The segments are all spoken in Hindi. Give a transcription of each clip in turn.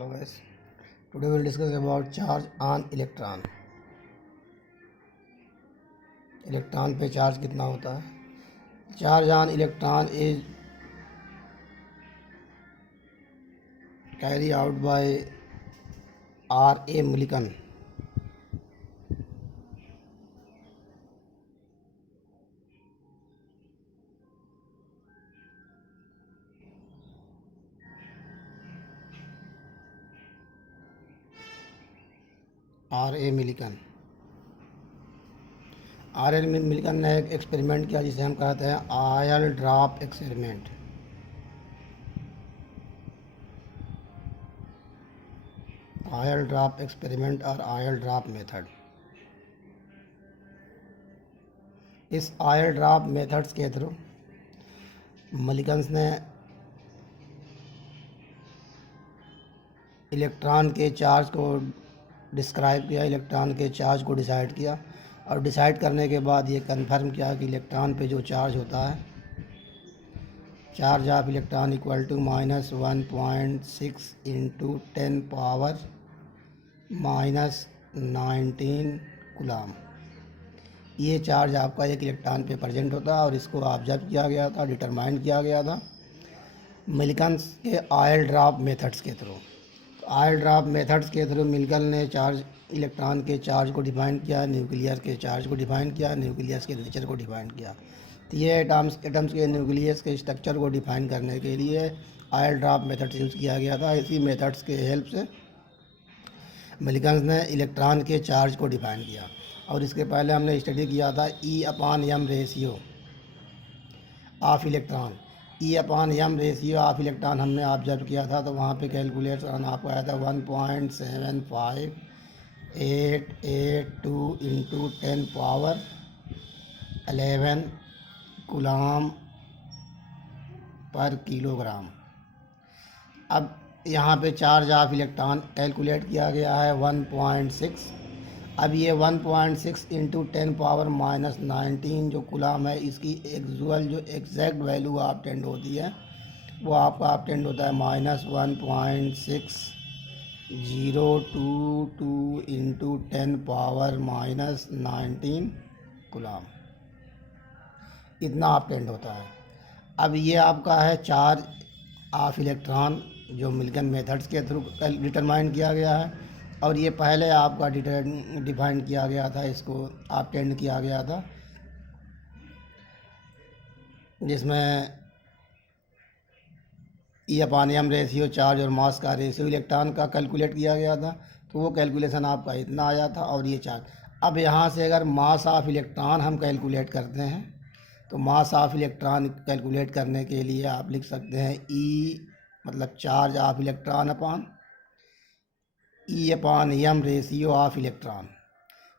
Hello guys, today we will discuss about charge on electron. Electron पे चार्ज कितना होता है. Charge on electron is carry out by R A Millikan. R A Millikan ने एक एक्सपेरिमेंट किया जिसे हम कहते हैं oil drop experiment. Oil drop experiment और ऑयल ड्रॉप मेथड. इस ऑयल ड्रॉप मेथड्स के थ्रू मिलिकन्स ने इलेक्ट्रॉन के चार्ज को डिस्क्राइब किया, इलेक्ट्रॉन के चार्ज को डिसाइड किया और डिसाइड करने के बाद ये कंफर्म किया कि इलेक्ट्रॉन पे जो चार्ज होता है, charge of electron equal to -1.6 into 10 power -19 coulomb. ये चार्ज आपका एक इलेक्ट्रॉन पे प्रेजेंट होता है और इसको ऑब्जर्व किया गया था, डिटरमाइन किया गया था मिलिकन्स के ऑयल ड्रॉप मेथड्स के थ्रू. ऑयल ड्रॉप मेथड्स के थ्रू मिलिकन ने इलेक्ट्रॉन के चार्ज को डिफाइन किया, न्यूक्लियस के चार्ज को डिफाइन किया, न्यूक्लियस के नेचर को डिफाइन किया. तो ये एटम्स के न्यूक्लियस के स्ट्रक्चर को डिफाइन करने के लिए ऑयल ड्रॉप मेथड यूज़ किया गया था. इसी मेथड्स के हेल्प से मिलिकन्स ने इलेक्ट्रॉन के चार्ज को डिफाइन किया. और इसके पहले हमने स्टडी किया था E/M ratio of electron. E/M ratio of electron हमने ऑब्जर्व किया था, तो वहाँ पे कैलकुलेशन आपको आया था 1.7882 into 10 power 11 coulomb per kilogram. अब यहाँ पे चार्ज ऑफ इलेक्ट्रॉन कैलकुलेट किया गया है 1.6. अब ये 1.6 इंटू 10 पावर -19 जो कूलम है, इसकी एक्चुअल जो एग्जैक्ट वैल्यू ऑब्टेंड होती है वो आपका ऑब्टेंड होता है -1.6022 इंटू 10 पावर -19 कूलम. इतना ऑब्टेंड होता है. अब ये आपका है चार्ज ऑफ इलेक्ट्रॉन जो मिलिकन मेथड्स के थ्रू डिटरमाइन किया गया है. और ये पहले आपका डिफाइन किया गया था, इसको ऑब्टेंड किया गया था, जिसमें E/M रेशियो चार्ज और मास का रेशियो इलेक्ट्रॉन का कैलकुलेट किया गया था. तो वो कैलकुलेशन आपका इतना आया था. और ये चार्ज, अब यहाँ से अगर मास ऑफ इलेक्ट्रॉन हम कैलकुलेट करते हैं तो मास ऑफ इलेक्ट्रॉन कैलकुलेट करने के लिए आप लिख सकते हैं E मतलब charge of electron upon E/M ratio of electron.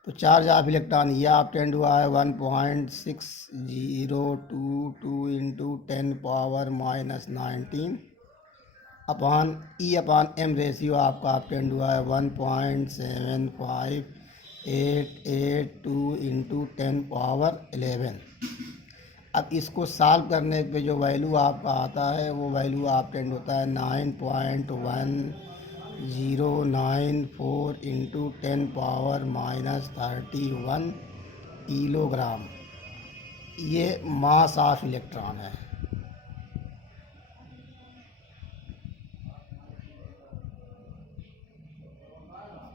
तो चार्ज ऑफ इलेक्ट्रॉन ये ऑब्टेंड हुआ है 1.6022 into 10 power -19 upon E/M ratio आपका ऑब्टेंड हुआ है 1.75882 इंटू 10 पावर 11. अब इसको सॉल्व करने पे जो वैल्यू आपका आता है वो वैल्यू ऑब्टेंड होता है 9.1094 इंटू 10 पावर -31 किलोग्राम. ये मास ऑफ इलेक्ट्रॉन है.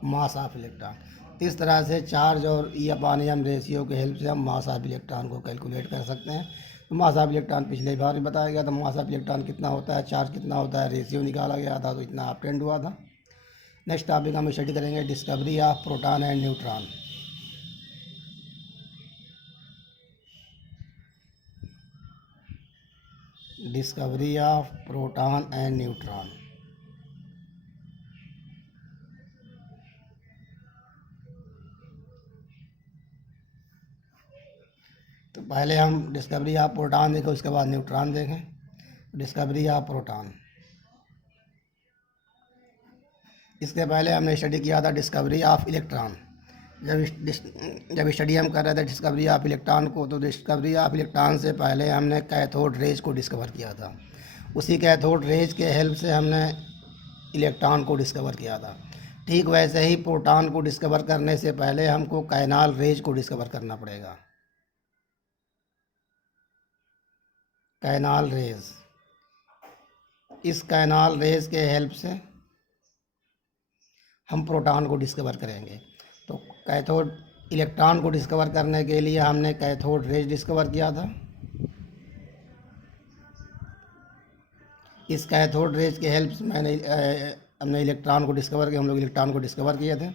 Mass of electron. इस तरह से चार्ज और E/M रेशियो के हेल्प से हम मास ऑफ इलेक्ट्रॉन को कैलकुलेट कर सकते हैं. तो मास ऑफ इलेक्ट्रॉन पिछले बार में बताया गया था, मास ऑफ इलेक्ट्रॉन कितना होता है, चार्ज कितना होता है, रेशियो निकाला गया था, तो इतना ऑब्टेंड हुआ था. नेक्स्ट टॉपिक हम स्टडी करेंगे discovery of proton and neutron. Discovery of proton and neutron. तो पहले हम डिस्कवरी ऑफ प्रोटॉन देखें, उसके बाद न्यूट्रॉन देखें. Discovery of proton. इसके पहले हमने स्टडी किया था डिस्कवरी ऑफ इलेक्ट्रॉन. जब स्टडी हम कर रहे थे डिस्कवरी ऑफ इलेक्ट्रॉन को, तो डिस्कवरी ऑफ इलेक्ट्रॉन से पहले हमने कैथोड रेज को डिस्कवर किया था. उसी कैथोड रेज के हेल्प से हमने इलेक्ट्रॉन को डिस्कवर किया था। ठीक वैसे ही प्रोटॉन को डिस्कवर करने से पहले हमको कैनाल रेज को डिस्कवर करना पड़ेगा। कैनाल रेज, इस कैनाल रेज के हेल्प से हम प्रोटॉन को डिस्कवर करेंगे। तो कैथोड इलेक्ट्रॉन को डिस्कवर करने के लिए हमने कैथोड रेज डिस्कवर किया था। इस कैथोड रेज के हेल्प से हमने इलेक्ट्रॉन को डिस्कवर किया, हम लोग इलेक्ट्रॉन को डिस्कवर किए थे।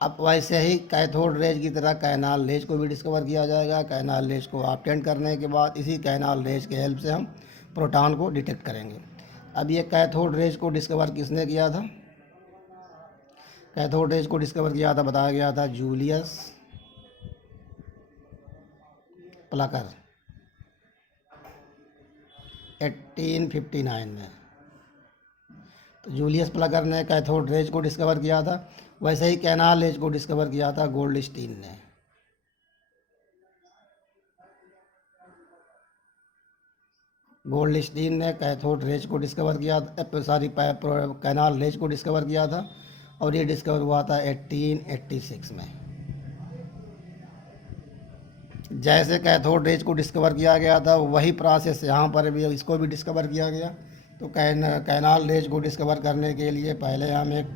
अब वैसे ही कैथोड रेज की तरह कैनाल रेज को भी डिस्कवर किया जाएगा। कैनाल रेज को ऑब्टेन करने के बाद इसी कैनाल रेज के हेल्प से हम प्रोटॉन को डिटेक्ट करेंगे। अब ये कैथोड रेज को डिस्कवर किसने किया था? कैथोड रेज को डिस्कवर किया था, बताया गया था, जूलियस प्लकर 1859 में। तो जूलियस प्लकर ने कैथोड रेज को डिस्कवर किया था। वैसे ही कैनाल रेज को डिस्कवर किया था गोल्डस्टीन ने। गोल्डस्टीन ने कैथोड रेज को डिस्कवर किया था, कैनाल रेज को डिस्कवर किया था, और ये डिस्कवर हुआ था 1886 में। जैसे कैथोड रेज को डिस्कवर किया गया था वही प्रोसेस यहाँ पर भी इसको भी डिस्कवर किया गया। तो कैनाल रेज को डिस्कवर करने के लिए पहले हम एक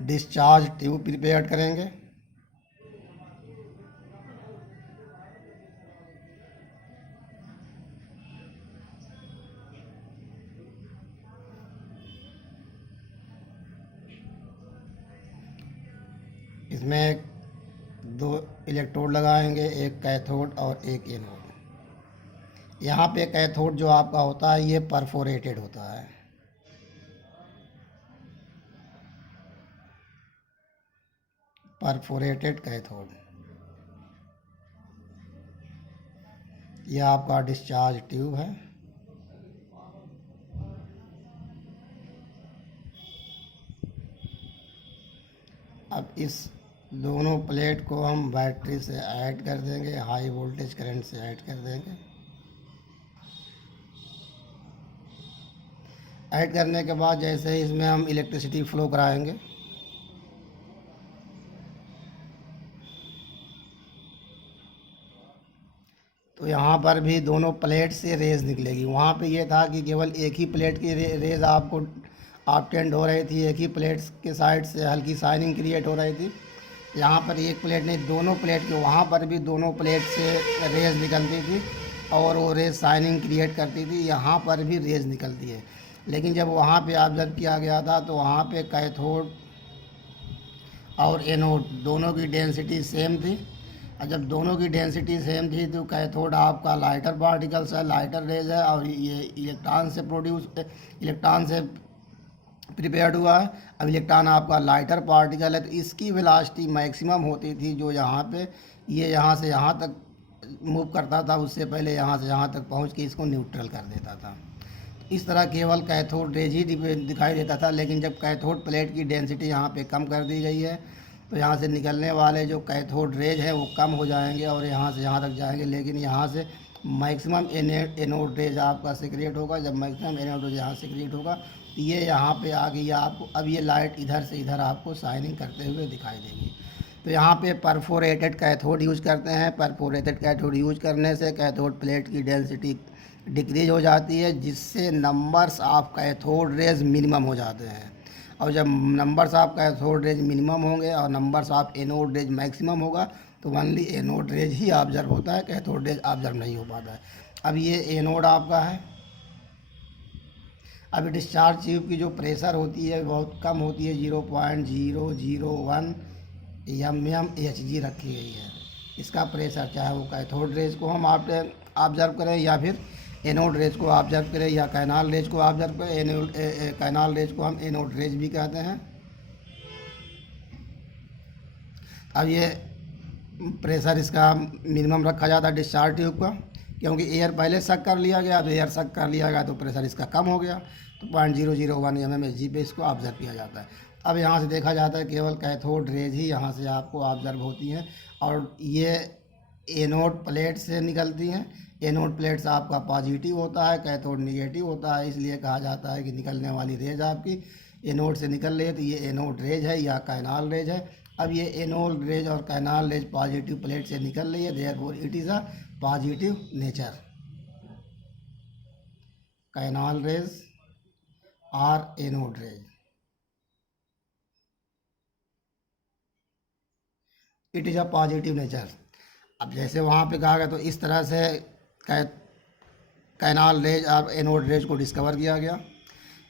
डिस्चार्ज ट्यूब प्रिपेयर करेंगे। इसमें 2 इलेक्ट्रोड लगाएंगे, एक कैथोड और एक एनोड। यहाँ पे कैथोड जो आपका होता है ये परफोरेटेड होता है। परफोरेटेड कैथोड, यह आपका डिस्चार्ज ट्यूब है। अब इस दोनों प्लेट को हम बैटरी से ऐड कर देंगे, हाई वोल्टेज करंट से ऐड कर देंगे। ऐड करने के बाद जैसे ही इसमें हम इलेक्ट्रिसिटी फ्लो कराएंगे, तो यहाँ पर भी दोनों प्लेट से रेज निकलेगी। वहाँ पे ये था कि केवल एक ही प्लेट की रेज आपको ऑब्टेंड हो रही थी, एक ही प्लेट के साइड से हल्की शाइनिंग क्रिएट हो रही थी। यहाँ पर एक प्लेट नहीं, दोनों प्लेट के, वहाँ पर भी दोनों प्लेट से रेज निकलती थी और वो रेज शाइनिंग क्रिएट करती थी। यहाँ पर भी रेज निकलती है, लेकिन जब वहाँ पे ऑब्जर्व किया गया था तो वहाँ पे कैथोड और एनोड दोनों की डेंसिटी सेम थी। और जब दोनों की डेंसिटी सेम थी तो कैथोड आपका लाइटर पार्टिकल्स है, लाइटर रेज है, और ये इलेक्ट्रॉन से प्रिपेयर्ड हुआ है। अब इलेक्ट्रॉन आपका लाइटर पार्टिकल है, तो इसकी वेलोसिटी मैक्सिमम होती थी, जो यहाँ पे ये यहाँ से यहाँ तक मूव करता था, उससे पहले यहाँ से यहाँ तक पहुँच के इसको न्यूट्रल कर देता था। इस तरह केवल कैथोड रेज ही दिखाई देता था। लेकिन जब कैथोड प्लेट की डेंसिटी यहाँ पे कम कर दी गई है तो यहाँ से निकलने वाले जो कैथोड रेज है वो कम हो जाएंगे और यहाँ से यहाँ तक जाएंगे। लेकिन यहाँ से मैक्सिमम एनोड रेज आपका सिक्रिएट होगा। जब मैक्सिमम एनोड रेज यहाँ सिक्रिएट होगा ये यहाँ पे आ गई आपको, अब ये लाइट इधर से इधर आपको शाइनिंग करते हुए दिखाई देगी। तो यहाँ पे परफोरेटेड कैथोड यूज करते हैं। परफोरेटेड कैथोड यूज करने से कैथोड प्लेट की डेंसिटी डिक्रीज हो जाती है, जिससे numbers of cathode rays minimum हो जाते हैं। और जब numbers of cathode rays minimum होंगे और numbers of anode rays maximum होगा तो ओनली एनोड रेज ही ऑब्जर्व होता है, कैथोड रेज ऑब्जर्व नहीं हो पाता है। अब ये एनोड आपका है। अभी डिस्चार्ज ट्यूब की जो प्रेशर होती है बहुत कम होती है, 0.001 mmHg रखी गई है इसका प्रेशर। चाहे वो कैथोड रेज को हम ऑब्जर्व करें या फिर एनोड रेज को ऑब्जर्व करें या कैनाल रेज को ऑब्जर्व करें। कैनाल रेज को हम एनोड रेज भी कहते हैं। अब ये प्रेशर इसका मिनिमम रखा जाता है डिस्चार्ज ट्यूब का, क्योंकि एयर पहले सक कर लिया गया, तो एयर सक कर लिया गया तो प्रेशर इसका कम हो गया, तो 0.001 mmHg पे इसको ऑब्जर्व किया जाता है। अब यहाँ से देखा जाता है केवल कैथोड रेज ही यहाँ से आपको ऑब्जर्व होती हैं। और ये एनोड प्लेट से निकलती हैं। एनोड प्लेट से आपका पॉजिटिव होता है, कैथोड निगेटिव होता है, इसलिए कहा जाता है कि निकलने वाली रेज आपकी एनोड से निकल रही है तो ये एनोड रेज है या कैनाल रेज है। अब ये एनोड रेज और कैनाल रेज पॉजिटिव प्लेट से निकल रही है, therefore it is a positive nature. Canal rays और anode rays, it is a positive nature. अब जैसे वहाँ पे कहा गया तो इस तरह से कैनाल रेज और एनोड रेज को डिस्कवर किया गया।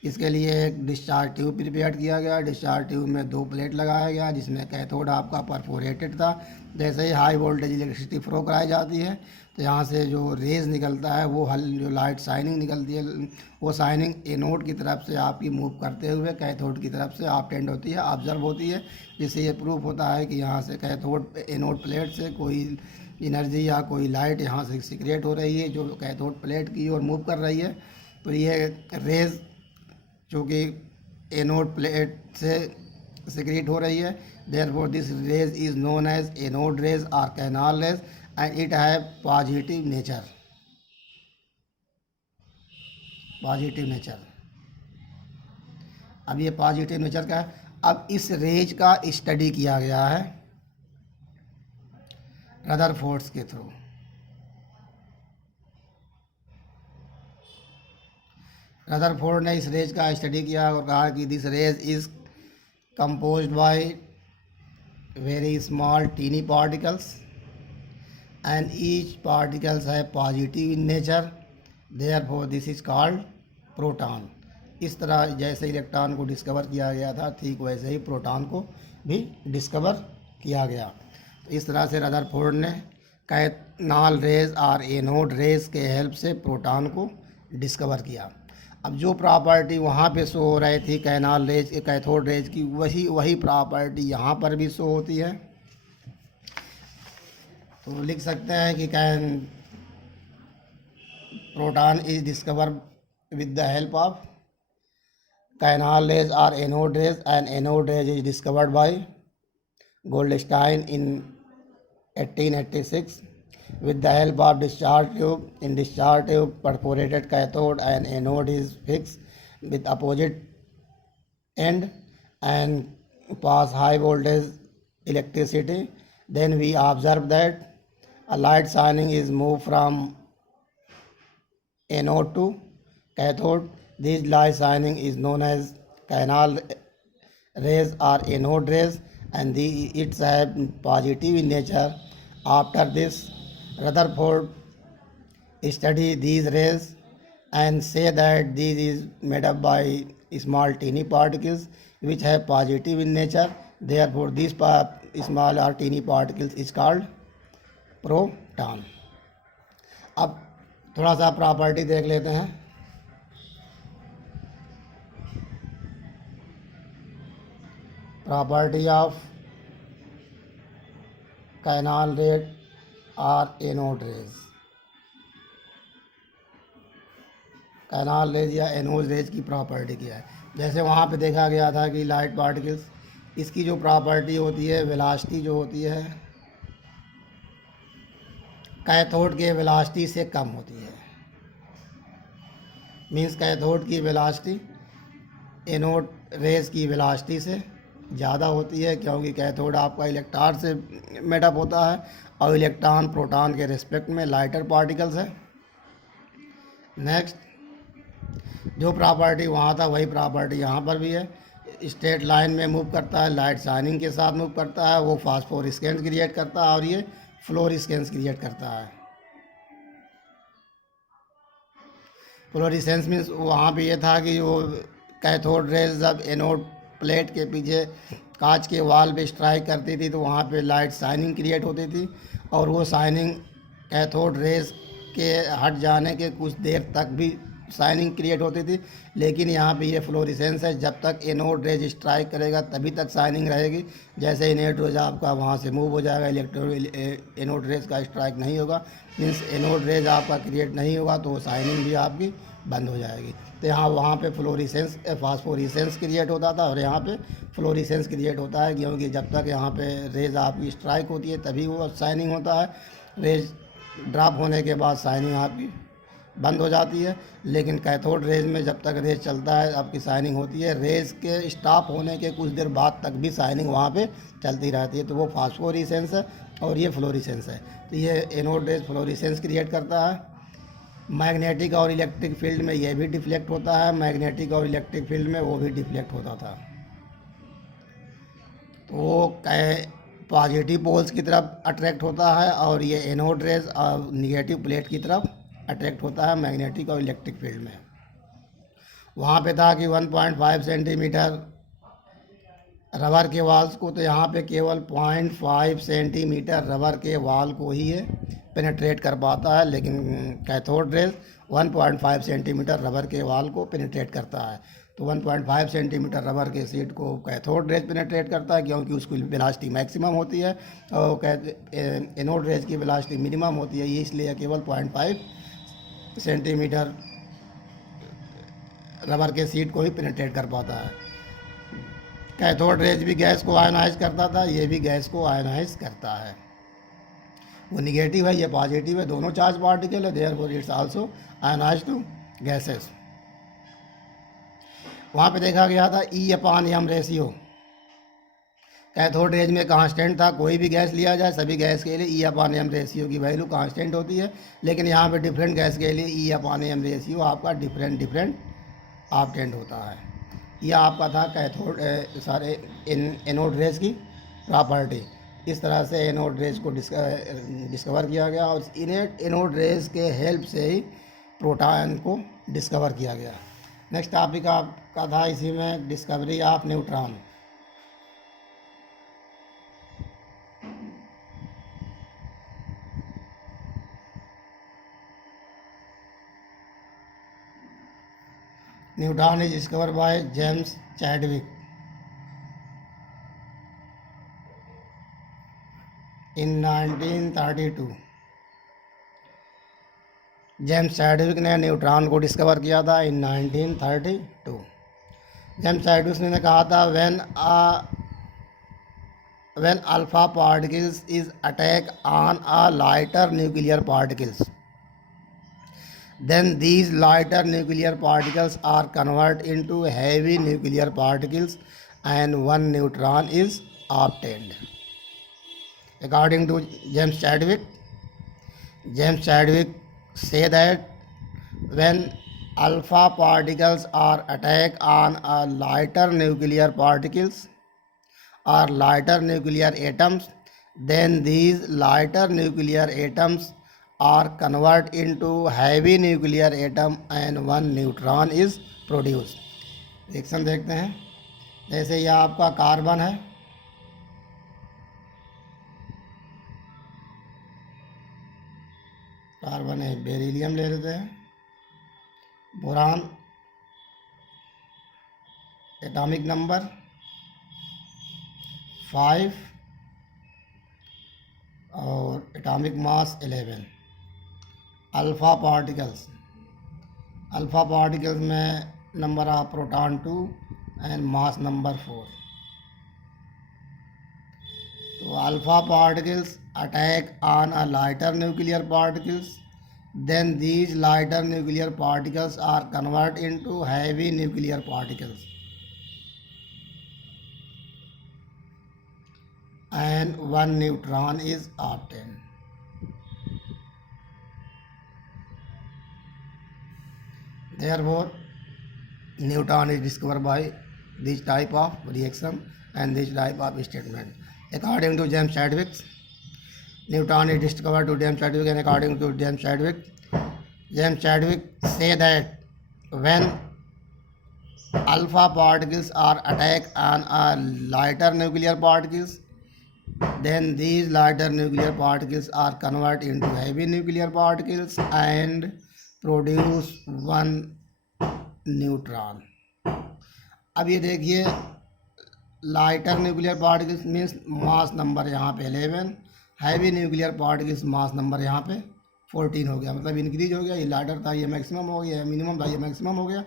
इसके लिए एक डिस्चार्ज ट्यूब प्रिपेयर किया गया। डिस्चार्ज ट्यूब में 2 प्लेट लगाया गया जिसमें कैथोड आपका परफोरेटेड था। जैसे ही हाई वोल्टेज इलेक्ट्रिसिटी फ्लो कराई जाती है तो यहाँ से जो रेज निकलता है वो जो लाइट शाइनिंग निकलती है वो शाइनिंग एनोड की तरफ से आपकी मूव करते हुए कैथोड की तरफ से ऑब्टेंड होती है, ऑब्जर्व होती है, जिससे ये प्रूफ होता है कि यहाँ से कैथोड एनोड प्लेट से कोई एनर्जी या कोई लाइट यहाँ से सिक्रेट हो रही है जो कैथोड प्लेट की ओर मूव कर रही है। तो ये रेज जो कि एनोड प्लेट से सिक्रेट हो रही है, therefore this rays is known as anode rays और canal rays and it have positive nature. Positive nature. अब ये पॉजिटिव नेचर का है। अब इस रेज का स्टडी किया गया है रदरफोर्ड के थ्रू। रदरफोर्ड ने इस रेज का स्टडी किया और कहा कि this rays is composed by very small teeny particles and each particles have positive in nature, therefore this is called proton। इस तरह जैसे इलेक्ट्रॉन को डिस्कवर किया गया था ठीक वैसे ही प्रोटॉन को भी डिस्कवर किया गया। तो इस तरह से रदरफोर्ड ने कैनाल रेज और एनोड रेज के हेल्प से प्रोटॉन को डिस्कवर किया। अब जो प्रॉपर्टी वहाँ पे शो हो रही थी कैनाल रेज कैथोड रेज की वही प्रॉपर्टी यहाँ पर भी शो होती है। तो लिख सकते हैं कि proton is discover with the help of canal rays और anode rays and anode rays is discovered by Goldstein in 1886 with the help of discharge tube. In discharge tube, perforated cathode and anode is fixed with opposite end and pass high voltage electricity. Then we observe that a light shining is moved from anode to cathode. This light shining is known as canal rays or anode rays and it's positive in nature. After this, Rutherford study these rays and say that these is made up by small teeny particles which have positive in nature. Therefore, these small or teeny particles is called proton। अब थोड़ा सा प्रॉपर्टी देख लेते हैं। प्रॉपर्टी ऑफ कैनाल रेज और एनोड रेज। कैनाल रेज या एनोड रेज की प्रॉपर्टी क्या है? जैसे वहाँ पे देखा गया था कि लाइट पार्टिकल्स, इसकी जो प्रॉपर्टी होती है वेलोसिटी जो होती है कैथोड के वेलोसिटी से कम होती है। मींस कैथोड की वेलोसिटी एनोड रेज की वेलोसिटी से ज़्यादा होती है क्योंकि कैथोड आपका इलेक्ट्रॉन से मेडअप होता है और इलेक्ट्रॉन प्रोटॉन के रिस्पेक्ट में लाइटर पार्टिकल्स है। नेक्स्ट, जो प्रॉपर्टी वहाँ था वही प्रॉपर्टी यहाँ पर भी है। स्ट्रेट लाइन में मूव करता है, लाइट शाइनिंग के साथ मूव करता है, वो फास्फोरेसेंस क्रिएट करता है और ये फ्लोरेसेंस क्रिएट करता है। फ्लोरेसेंस मीन्स वहाँ पे ये था कि वो कैथोड रेज जब एनोड प्लेट के पीछे कांच के वॉल पे स्ट्राइक करती थी तो वहाँ पे लाइट शाइनिंग क्रिएट होती थी और वो शाइनिंग कैथोड रेज के हट जाने के कुछ देर तक भी शाइनिंग क्रिएट होती थी। लेकिन यहाँ पे ये फ्लोरेसेंस है, जब तक एनोड रेज स्ट्राइक करेगा तभी तक शाइनिंग रहेगी। जैसे एनोड रेज आपका वहाँ से मूव हो जाएगा, एनोड रेज का स्ट्राइक नहीं होगा, मीन्स एनोड रेज आपका क्रिएट नहीं होगा तो शाइनिंग भी आपकी बंद हो जाएगी। तो यहाँ वहाँ पे फ्लोरेसेंस फास्फोरेसेंस क्रिएट होता था और यहाँ पे फ्लोरेसेंस क्रिएट होता है क्योंकि जब तक यहाँ पे रेज आपकी स्ट्राइक होती है तभी वो शाइनिंग होता है रेज ड्रॉप होने के बाद शाइनिंग आपकी बंद हो जाती है। लेकिन कैथोड रेज में जब तक रेज चलता है आपकी शाइनिंग होती है। रेज के स्टॉप होने के कुछ देर बाद तक भी शाइनिंग वहाँ पे चलती रहती है। तो वो फास्फोरेसेंस है और ये फ्लोरेसेंस है। तो ये एनोड रेज फ्लोरेसेंस क्रिएट करता है। मैग्नेटिक और इलेक्ट्रिक फील्ड में ये भी डिफ्लेक्ट होता है, मैग्नेटिक और इलेक्ट्रिक फील्ड में वो भी डिफ्लेक्ट होता था। तो वो पॉजिटिव पोल्स की तरफ अट्रैक्ट होता है और ये एनोड रेज और निगेटिव प्लेट की तरफ अट्रैक्ट होता है मैग्नेटिक और इलेक्ट्रिक फील्ड में। वहाँ पे था कि 1.5 सेंटीमीटर रबर के वाल्स को, तो यहाँ पे केवल 0.5 सेंटीमीटर रबर के वाल को ही ये पेनिट्रेट कर पाता है। लेकिन कैथोड रेज 1.5 सेंटीमीटर रबर के वाल को पेनिट्रेट करता है। तो 1.5 सेंटीमीटर रबर के शीट को कैथोड रेज पेनिट्रेट करता है क्योंकि उसकी वेलोसिटी मैक्सिमम होती है और एनोड रेज की वेलोसिटी मिनिमम होती है। ये इसलिए केवल 0.5 सेंटीमीटर रबर के शीट को ही पेनिट्रेट कर पाता है। कैथोड रेज भी गैस को आयनाइज करता था, ये भी गैस को आयनाइज करता है। वो निगेटिव है, ये पॉजिटिव है, दोनों चार्ज पार्टिकल है, therefore it's also ionise to gases. वहाँ पे देखा गया था E/m रेशियो। कैथोड रेज में कांस्टेंट था, कोई भी गैस लिया जाए सभी गैस के लिए E/m रेशियो की वैल्यू कांस्टेंट होती है। लेकिन यहाँ पे डिफरेंट गैस के लिए E/m रेशियो आपका डिफरेंट ऑप्टेंट होता है। यह आपका था कैथोड एनोड रेज की प्रॉपर्टी। इस तरह से एनोड रेज को डिस्कवर किया गया और एनोड रेज के हेल्प से ही प्रोटॉन को डिस्कवर किया गया। नेक्स्ट टॉपिक आपका था इसी में discovery of neutron. Neutron is discovered by James Chadwick in 1932। James Chadwick ने न्यूट्रॉन को डिस्कवर किया था इन 1932। जेम्स चैडविक ने कहा था when alpha particles is attack on a lighter nuclear particles, then these lighter nuclear particles are converted into heavy nuclear particles and one neutron is obtained। According to James Chadwick say that when alpha particles are attacked on a lighter nuclear particles or lighter nuclear atoms, then these lighter nuclear atoms are converted into heavy nuclear atom and one neutron is produced। Reaction देखते हैं। जैसे यह आपका कार्बन है, कार्बन है, बेरिलियम ले लेते हैं, बोरान एटॉमिक नंबर 5 और एटॉमिक मास 11। अल्फ़ा पार्टिकल्स में number of proton 2 and mass number 4। तो alpha particles attack on a lighter nuclear particles, then these lighter nuclear particles are converted into heavy nuclear particles and one neutron is obtained। Therefore neutron is discovered by this type of reaction and this type of statement। According to James Chadwick, Neutron is discovered to James Chadwick, and according to James Chadwick say that when alpha particles are attacked on a lighter nuclear particles, then these lighter nuclear particles are converted into heavy nuclear particles and produce one neutron। अब ये देखिए, lighter nuclear particles means mass number यहाँ पे 11, heavy nuclear particles mass number यहाँ पे 14 हो गया, मतलब इंक्रीज हो गया। ये लाइटर था, ये मैक्सिमम हो गया, मिनिमम था, ये मैक्सिमम हो गया।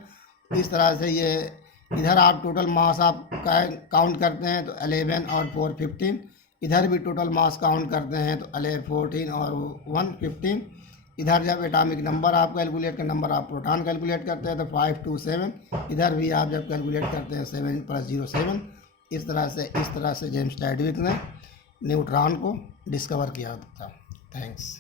इस तरह से ये इधर आप टोटल मास आप काउंट करते हैं तो 11 और 4 15, इधर भी टोटल मास काउंट करते हैं तो 14 और 115। इधर जब एटॉमिक नंबर आप कैलकुलेट कर नंबर आप प्रोटॉन कैलकुलेट करते हैं तो 527। इधर भी आप जब कैलकुलेट करते हैं 7 + 0 7। इस तरह से जेम्स चैडविक ने न्यूट्रॉन को डिस्कवर किया था। थैंक्स।